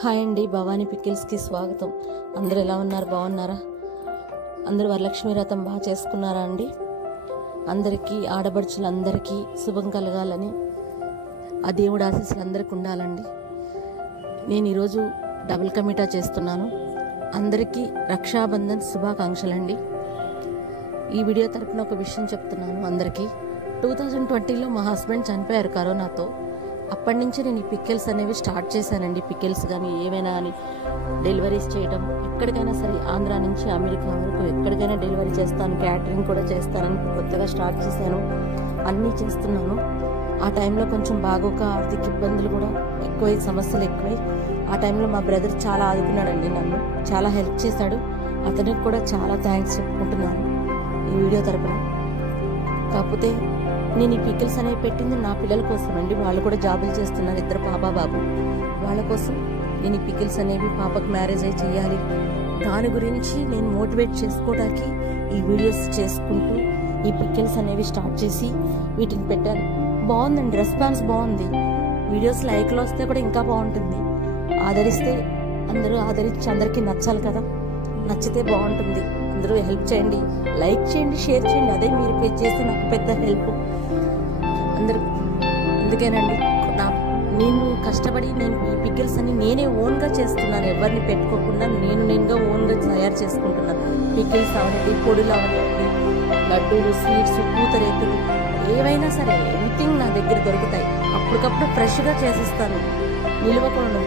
Hi అండి, భవానీ పికిల్స్కి స్వాగతం. అందరూ ఎలా ఉన్నారు? బాగున్నారా? అందరూ వరలక్ష్మి వ్రతం బాగా చేసుకున్నారా అండి? అందరికీ, ఆడబడుచులందరికీ శుభం కలగాలని ఆ దేవుడు ఆశీస్సులు అందరికీ ఉండాలండి. నేను ఈరోజు డబుల్ కమిటా చేస్తున్నాను. అందరికీ రక్షాబంధన్ శుభాకాంక్షలండి. ఈ వీడియో తరపున ఒక విషయం చెప్తున్నాను అందరికీ. 2020లో మా హస్బెండ్ చనిపోయారు కరోనాతో. అప్పటి నుంచి నేను ఈ పికిల్స్ అనేవి స్టార్ట్ చేశానండి. పికిల్స్ కానీ ఏమైనా కానీ డెలివరీస్ చేయడం, ఎక్కడికైనా సరే ఆంధ్రా నుంచి అమెరికా వరకు ఎక్కడికైనా డెలివరీ చేస్తాను, క్యాటరింగ్ కూడా చేస్తానని కొత్తగా స్టార్ట్ చేశాను. అన్నీ చేస్తున్నాను. ఆ టైంలో కొంచెం బాగోక ఆర్థిక ఇబ్బందులు కూడా ఎక్కువై, సమస్యలు ఎక్కువై, ఆ టైంలో మా బ్రదర్ చాలా ఆదుకున్నాడండి, నన్ను చాలా హెల్ప్ చేశాడు. అతనికి కూడా చాలా థ్యాంక్స్ చెప్పుకుంటున్నాను ఈ వీడియో తరపున. కాకపోతే నేను ఈ పికిల్స్ అనేవి పెట్టింది నా పిల్లల కోసం అండి. వాళ్ళు కూడా జాబులు చేస్తున్నారు, ఇద్దరు పాప బాబు. వాళ్ళ కోసం నేను ఈ పికిల్స్ అనేవి, పాపకు మ్యారేజ్ అయి చేయాలి, దాని గురించి నేను మోటివేట్ చేసుకోవడానికి ఈ వీడియోస్ చేసుకుంటూ ఈ పికిల్స్ అనేవి స్టార్ట్ చేసి వీటిని పెట్టాను. బాగుందండి, రెస్పాన్స్ బాగుంది. వీడియోస్ లైక్లు వస్తే కూడా ఇంకా బాగుంటుంది. ఆదరిస్తే అందరూ ఆదరించి అందరికీ నచ్చాలి కదా. నచ్చితే బాగుంటుంది. అందరూ హెల్ప్ చేయండి, లైక్ చేయండి, షేర్ చేయండి. అదే మీరు చేస్తే నాకు పెద్ద హెల్ప్. అందరూ అందుకేనండి నేను కష్టపడి నేను ఈ పికిల్స్ అని నేనే ఓన్గా చేస్తున్నాను. ఎవరిని పెట్టుకోకుండా నేనుగా ఓన్గా తయారు చేసుకుంటున్నాను. పికిల్స్ అవనండి, పొడులు అవనండి, లడ్డూలు, స్వీట్స్, పూతరేకులు, ఏవైనా సరే ఎవ్రీథింగ్ నా దగ్గర దొరుకుతాయి. అప్పటికప్పుడు ఫ్రెష్గా చేసిస్తాను, నిల్వ కూడా.